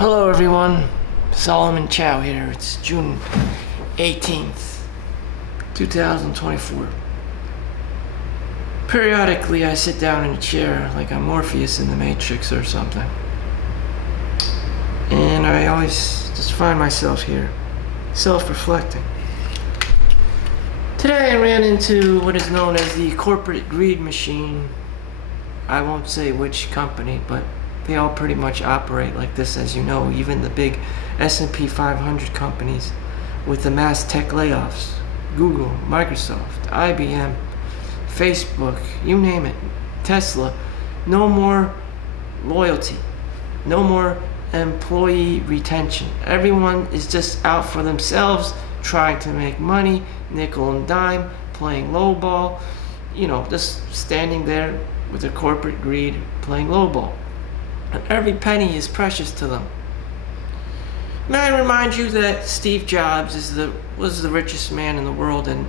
Hello everyone, Solomon Chau here. It's June 18th, 2024. Periodically I sit down in a chair like I'm Morpheus in the Matrix or something. And I always just find myself here, self-reflecting. Today I ran into what is known as the corporate greed machine. I won't say which company, but they all pretty much operate like this, as you know. Even the big S&P 500 companies with the mass tech layoffs, Google, Microsoft, IBM, Facebook, you name it, Tesla, no more loyalty, no more employee retention. Everyone is just out for themselves, trying to make money, nickel and dime, playing lowball, just standing there with their corporate greed, playing lowball. And every penny is precious to them. May I remind you that Steve Jobs was the richest man in the world, and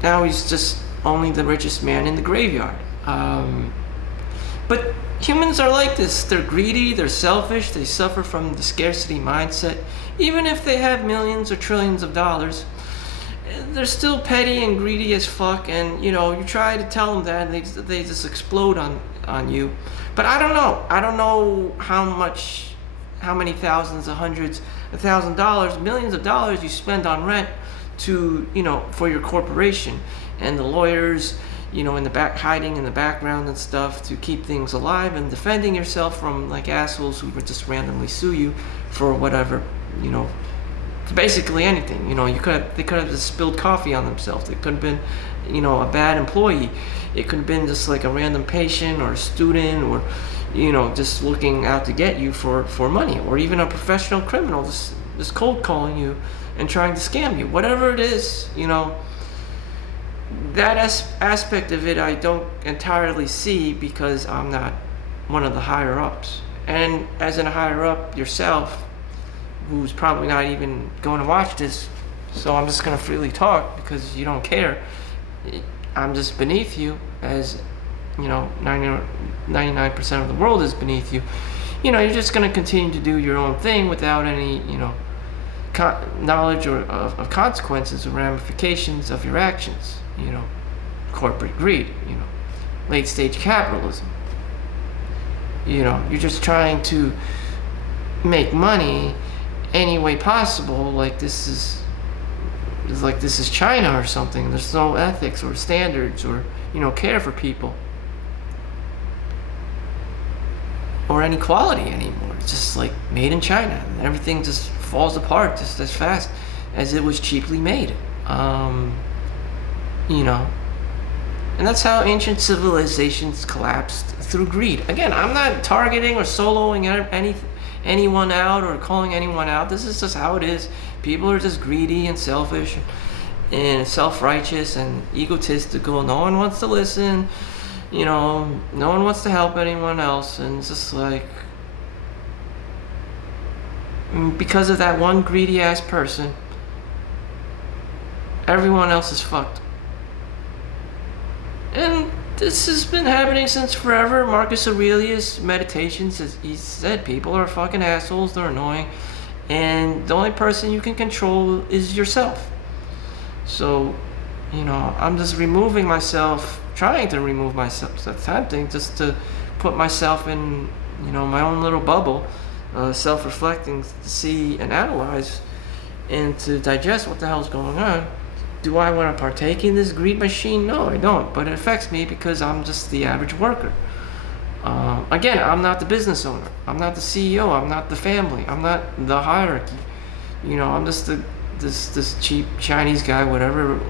now he's just only the richest man in the graveyard. But humans are like this. They're greedy, they're selfish, they suffer from the scarcity mindset. Even if they have millions or trillions of dollars, they're still petty and greedy as fuck, and you try to tell them that, and they just explode on you. But I don't know how many thousands of hundreds of $1,000s, millions of dollars you spend on rent to for your corporation, and the lawyers in the back, hiding in the background and stuff to keep things alive, and defending yourself from like assholes who would just randomly sue you for whatever, for basically anything. They could have just spilled coffee on themselves. It could have been a bad employee. It could have been just like a random patient or a student, or just looking out to get you for money, or even a professional criminal just cold calling you and trying to scam you. Whatever it is, that aspect of it I don't entirely see, because I'm not one of the higher ups. And as in a higher up yourself, who's probably not even going to watch this, so I'm just going to freely talk because you don't care. I'm just beneath you, as 99% of the world is beneath you. You're just going to continue to do your own thing without any knowledge or of consequences or ramifications of your actions. Corporate greed, late stage capitalism. You're just trying to make money any way possible, like this is China or something. There's no ethics or standards or care for people or any quality anymore. It's just like made in China, and everything just falls apart just as fast as it was cheaply made. And that's how ancient civilizations collapsed, through greed. Again, I'm not targeting or soloing anyone out or calling anyone out. This is just how it is. People are just greedy and selfish and self-righteous and egotistical. No one wants to listen. No one wants to help anyone else. And it's just like, because of that one greedy ass person, everyone else is fucked. And this has been happening since forever. Marcus Aurelius' Meditations, he said people are fucking assholes, they're annoying, and the only person you can control is yourself. So, I'm just removing myself, trying to remove myself, attempting just to put myself in, my own little bubble, self-reflecting, to see and analyze and to digest what the hell's going on. Do I want to partake in this greed machine? No, I don't. But it affects me because I'm just the average worker. Again, I'm not the business owner. I'm not the CEO. I'm not the family. I'm not the hierarchy. I'm just this cheap Chinese guy, whatever,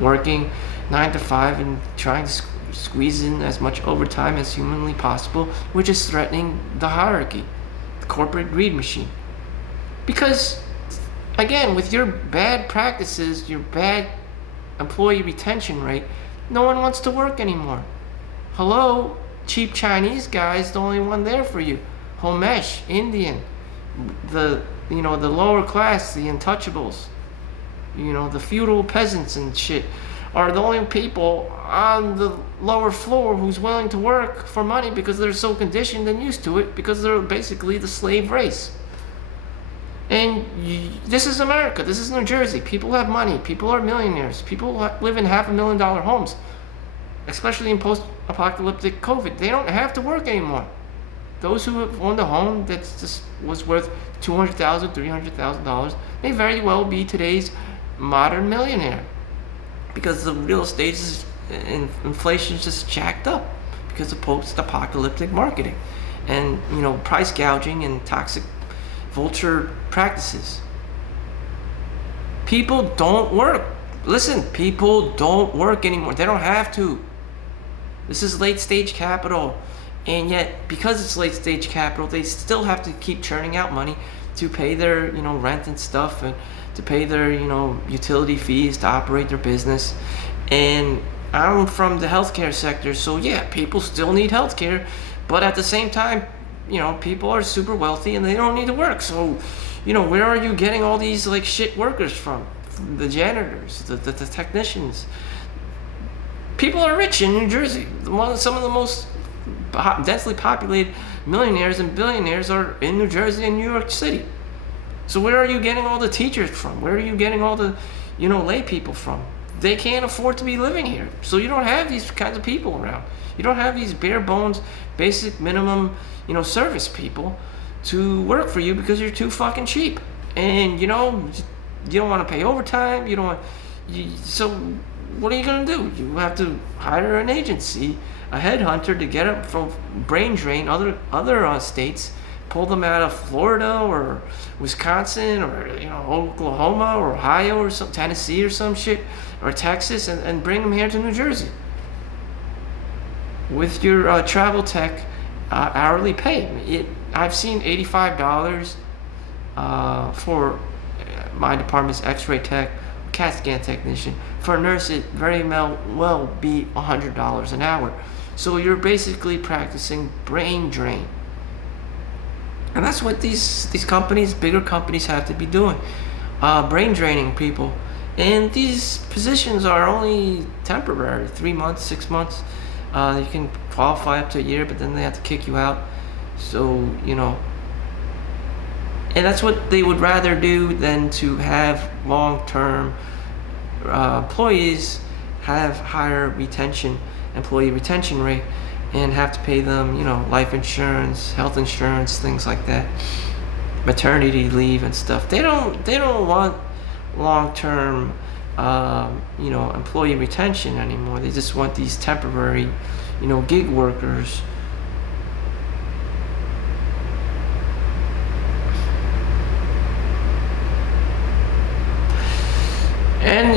working 9 to 5 and trying to squeeze in as much overtime as humanly possible, which is threatening the hierarchy, the corporate greed machine. Because again, with your bad practices, your bad employee retention rate, no one wants to work anymore. Hello, cheap Chinese guy's the only one there for you. Homesh, Indian, the lower class, the untouchables, the feudal peasants and shit are the only people on the lower floor who's willing to work for money because they're so conditioned and used to it, because they're basically the slave race. And this is America. This is New Jersey. People have money. People are millionaires. People live in $500,000 homes, especially in post-apocalyptic COVID. They don't have to work anymore. Those who have owned a home that just was worth $200,000, $300,000 may very well be today's modern millionaire, because the real estate is, inflation is just jacked up because of post-apocalyptic marketing and price gouging and toxic vulture practices. People don't work. Listen, people don't work anymore. They don't have to. This is late stage capital. And yet, because it's late stage capital, they still have to keep churning out money to pay their, rent and stuff, and to pay their, utility fees to operate their business. And I'm from the healthcare sector, so yeah, people still need healthcare, but at the same time, people are super wealthy and they don't need to work. So, where are you getting all these like shit workers from? The janitors, the technicians. People are rich in New Jersey. Some of the most densely populated millionaires and billionaires are in New Jersey and New York City. So where are you getting all the teachers from? Where are you getting all the, lay people from? They can't afford to be living here. So you don't have these kinds of people around. You don't have these bare bones, basic minimum, service people to work for you because you're too fucking cheap. And, you don't want to pay overtime. So what are you going to do? You have to hire an agency, a headhunter, to get them from brain drain other states, pull them out of Florida or Wisconsin or Oklahoma or Ohio or Tennessee or some shit, or Texas, and bring them here to New Jersey with your travel tech hourly pay. I've seen $85 for my department's X-ray tech, CAT scan technician. For a nurse, it very well be $100 an hour. So you're basically practicing brain drain. And that's what these companies, bigger companies, have to be doing. Brain draining people. And these positions are only temporary, 3 months, 6 months. You can qualify up to a year, but then they have to kick you out. So, and that's what they would rather do than to have long-term employees have higher employee retention rate, and have to pay them, life insurance, health insurance, things like that, maternity leave and stuff. They don't want long-term, employee retention anymore. They just want these temporary, gig workers. And,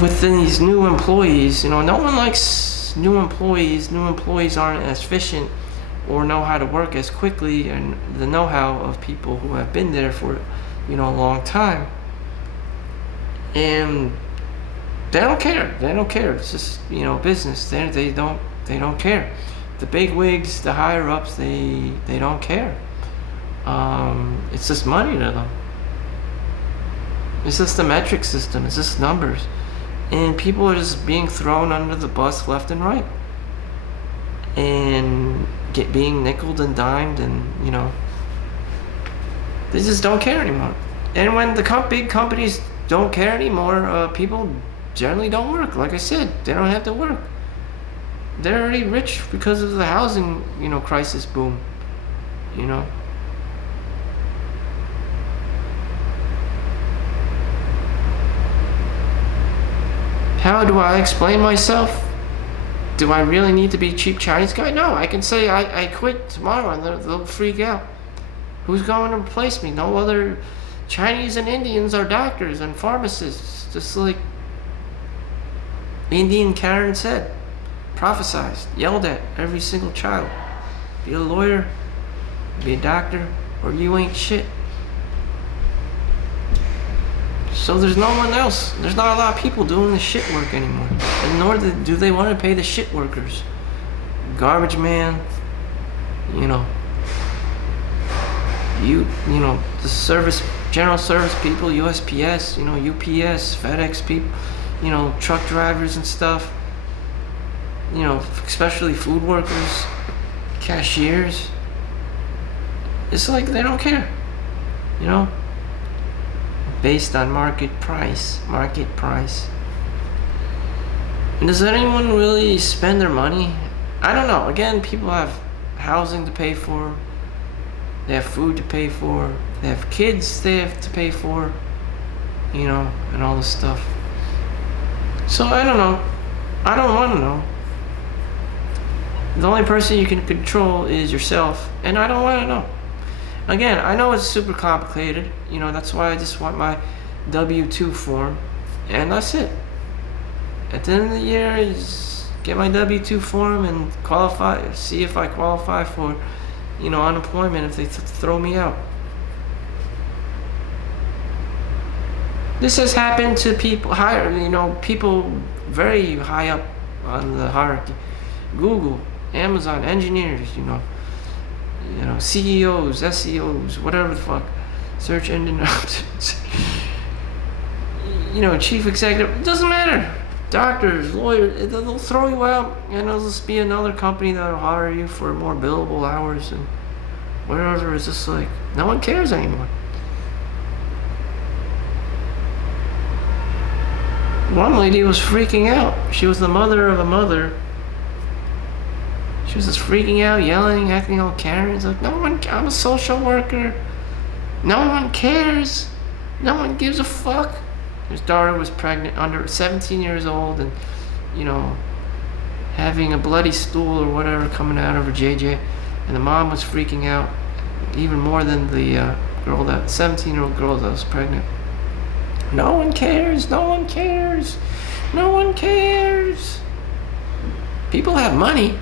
within these new employees, no one likes new employees. New employees aren't as efficient or know how to work as quickly, and the know-how of people who have been there for, a long time. And they don't care. They don't care. It's just, business. They don't care. The big wigs, the higher ups, they don't care. It's just money to them. It's just the metric system. It's just numbers. And people are just being thrown under the bus left and right. And being nickeled and dimed, and, they just don't care anymore. And when the big companies don't care anymore, people generally don't work. Like I said, they don't have to work. They're already rich because of the housing, crisis boom. How do I explain myself? Do I really need to be a cheap Chinese guy? No, I can say I quit tomorrow and they'll freak out. Who's going to replace me? No other Chinese and Indians are doctors and pharmacists. Just like Indian Karen said, prophesied, yelled at every single child. Be a lawyer, be a doctor, or you ain't shit. So there's no one else. There's not a lot of people doing the shit work anymore. And nor do they want to pay the shit workers. Garbage man, you know, the general service people, USPS, you know, UPS, FedEx people, you know, truck drivers and stuff, you know, especially food workers, cashiers. It's like they don't care, you know, based on market price. And does anyone really spend their money? I don't know. Again, people have housing to pay for. They have food to pay for. They have kids they have to pay for. You know, and all this stuff. So I don't know. I don't want to know. The only person you can control is yourself. And I don't want to know. Again, I know it's super complicated. You know, that's why I just want my W-2 form. And that's it. At the end of the year, is get my W-2 form and qualify, see if I qualify for, you know, unemployment if they throw me out. This has happened to people higher, you know, people very high up on the hierarchy. Google, Amazon, engineers, you know, CEOs, SEOs, whatever the fuck, search engine, you know, chief executive, it doesn't matter. Doctors, lawyers, they'll throw you out, and there'll just be another company that'll hire you for more billable hours and whatever. It's just like, no one cares anymore. One lady was freaking out. She was the mother of a mother. She was just freaking out, yelling, acting all Karen. It's like, no one, I'm a social worker. No one cares. No one gives a fuck. His daughter was pregnant, under 17 years old, and, you know, having a bloody stool or whatever coming out of her JJ. And the mom was freaking out, even more than the 17-year-old girl that was pregnant. No one cares. No one cares. No one cares. People have money.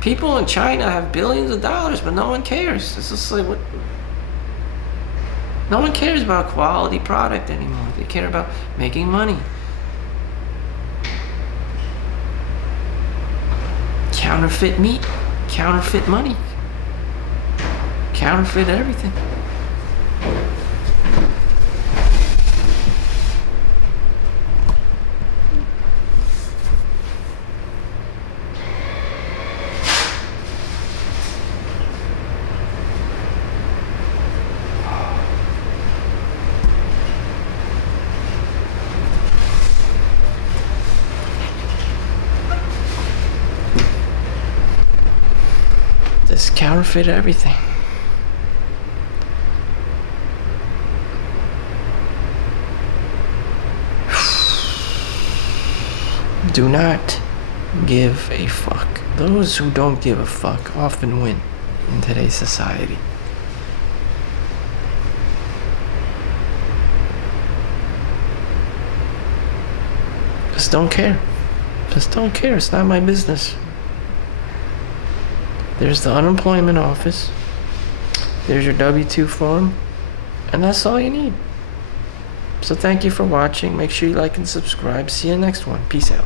People in China have billions of dollars, but no one cares. It's just like, what? No one cares about quality product anymore. They care about making money. Counterfeit meat, counterfeit money, counterfeit everything. Just counterfeit everything. Do not give a fuck. Those who don't give a fuck often win in today's society. Just don't care. Just don't care. It's not my business. There's the unemployment office. There's your W-2 form. And that's all you need. So thank you for watching. Make sure you like and subscribe. See you next one. Peace out.